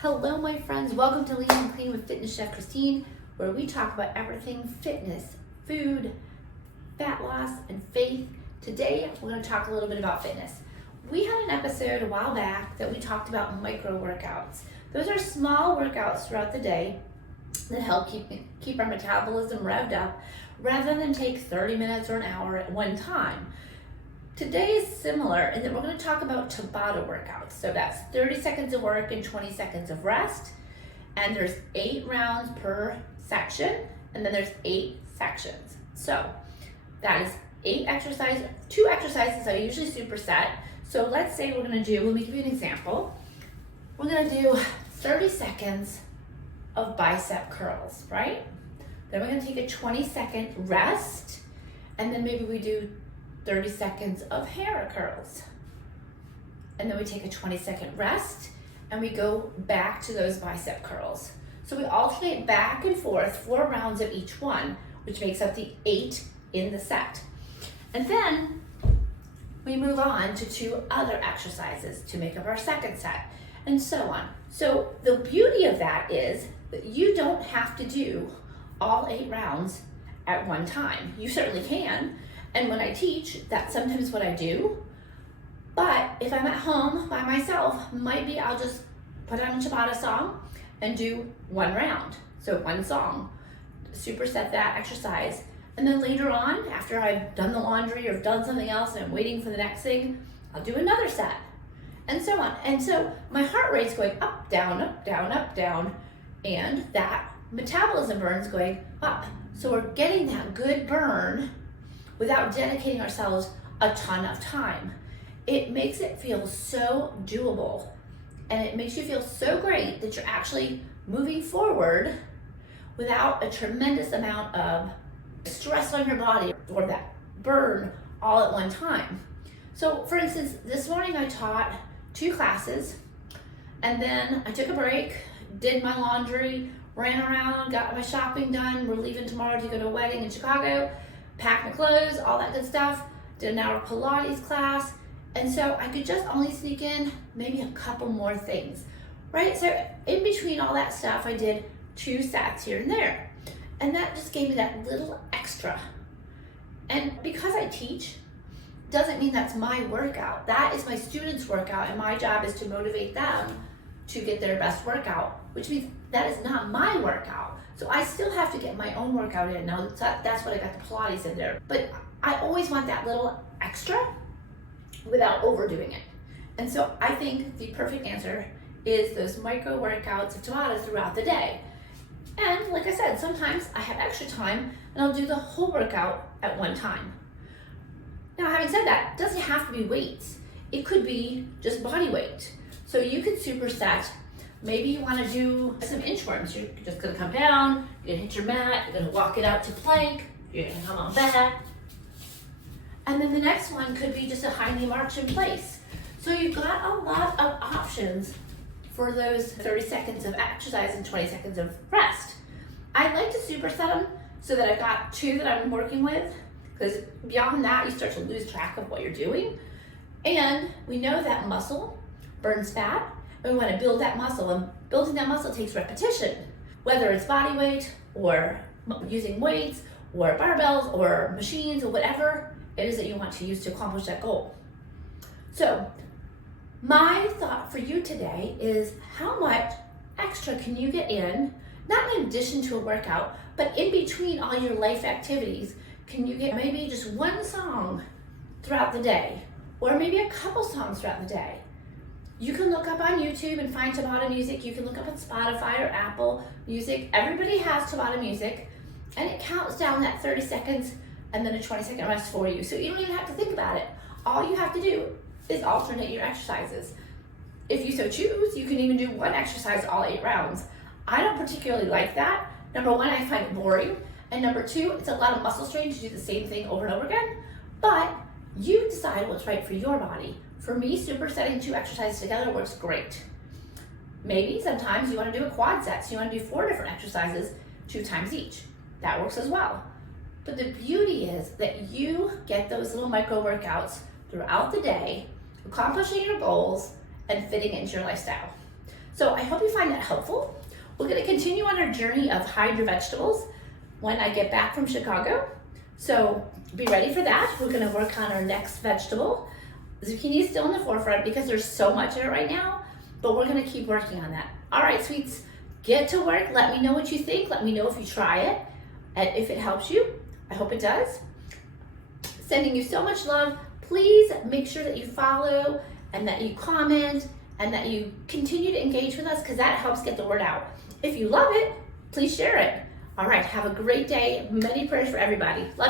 Hello, my friends. Welcome to Lean and Clean with Fitness Chef Christine, where we talk about everything fitness, food, fat loss, and faith. Today, we're going to talk a little bit about fitness. We had an episode a while back that we talked about micro workouts. Those are small workouts throughout the day that help keep our metabolism revved up rather than take 30 minutes or an hour at one time. Today is similar in that we're going to talk about Tabata workouts. So that's 30 seconds of work and 20 seconds of rest. And there's 8 rounds per section, and then there's 8 sections. So that is 2 exercises I usually superset. So let's say we're going to do, let me give you an example. We're going to do 30 seconds of bicep curls, right? Then we're going to take a 20-second rest, and then maybe we do 30 seconds of hair curls. And then we take a 20-second rest and we go back to those bicep curls. So we alternate back and forth 4 rounds of each one, which makes up the 8 in the set. And then we move on to 2 other exercises to make up our second set, and so on. So the beauty of that is that you don't have to do all 8 rounds at one time. You certainly can. And when I teach, that's sometimes what I do. But if I'm at home by myself, maybe I'll just put on a Tabata song and do 1 round. So 1 song, superset that exercise. And then later on, after I've done the laundry or done something else and I'm waiting for the next thing, I'll do another set, and so on. And so my heart rate's going up, down, up, down, up, down, and that metabolism burn's going up. So we're getting that good burn without dedicating ourselves a ton of time. It makes it feel so doable, and it makes you feel so great that you're actually moving forward without a tremendous amount of stress on your body or that burn all at one time. So for instance, this morning I taught 2 classes, and then I took a break, did my laundry, ran around, got my shopping done. We're leaving tomorrow to go to a wedding in Chicago, packed my clothes, all that good stuff, did an hour Pilates class, and so I could just only sneak in maybe a couple more things, right? So in between all that stuff, I did 2 sets here and there, and that just gave me that little extra. And because I teach, doesn't mean that's my workout. That is my students' workout, and my job is to motivate them to get their best workout, which means that is not my workout. So I still have to get my own workout in. Now that's what I got the Pilates in there. But I always want that little extra without overdoing it. And so I think the perfect answer is those micro workouts of Tabata throughout the day. And like I said, sometimes I have extra time and I'll do the whole workout at one time. Now, having said that, it doesn't have to be weights. It could be just body weight. So you could superset. Maybe you want to do some inchworms. You're just going to come down, you're going to hit your mat, you're going to walk it out to plank, you're going to come on back. And then the next one could be just a high knee march in place. So you've got a lot of options for those 30 seconds of exercise and 20 seconds of rest. I like to superset them so that I've got 2 that I'm working with, because beyond that, you start to lose track of what you're doing. And we know that muscle burns fat, and we want to build that muscle, and building that muscle takes repetition, whether it's body weight or using weights or barbells or machines or whatever it is that you want to use to accomplish that goal. So my thought for you today is, how much extra can you get in, not in addition to a workout, but in between all your life activities? Can you get maybe just 1 song throughout the day, or maybe a couple songs throughout the day? You can look up on YouTube and find Tabata music. You can look up on Spotify or Apple Music. Everybody has Tabata music, and it counts down that 30 seconds and then a 20-second rest for you. So you don't even have to think about it. All you have to do is alternate your exercises. If you so choose, you can even do 1 exercise all 8 rounds. I don't particularly like that. Number 1, I find it boring. And number 2, it's a lot of muscle strain to do the same thing over and over again. But you decide what's right for your body. For me, supersetting 2 exercises together works great. Maybe sometimes you want to do a quad set, so you want to do 4 different exercises 2 times each. That works as well. But the beauty is that you get those little micro workouts throughout the day, accomplishing your goals and fitting into your lifestyle. So I hope you find that helpful. We're gonna continue on our journey of hide your vegetables when I get back from Chicago. So be ready for that. We're gonna work on our next vegetable. Zucchini is still in the forefront because there's so much in it right now, but we're gonna keep working on that. All right, sweets, get to work. Let me know what you think. Let me know if you try it and if it helps you. I hope it does. Sending you so much love. Please make sure that you follow and that you comment and that you continue to engage with us because that helps get the word out. If you love it, please share it. All right, have a great day. Many prayers for everybody. Love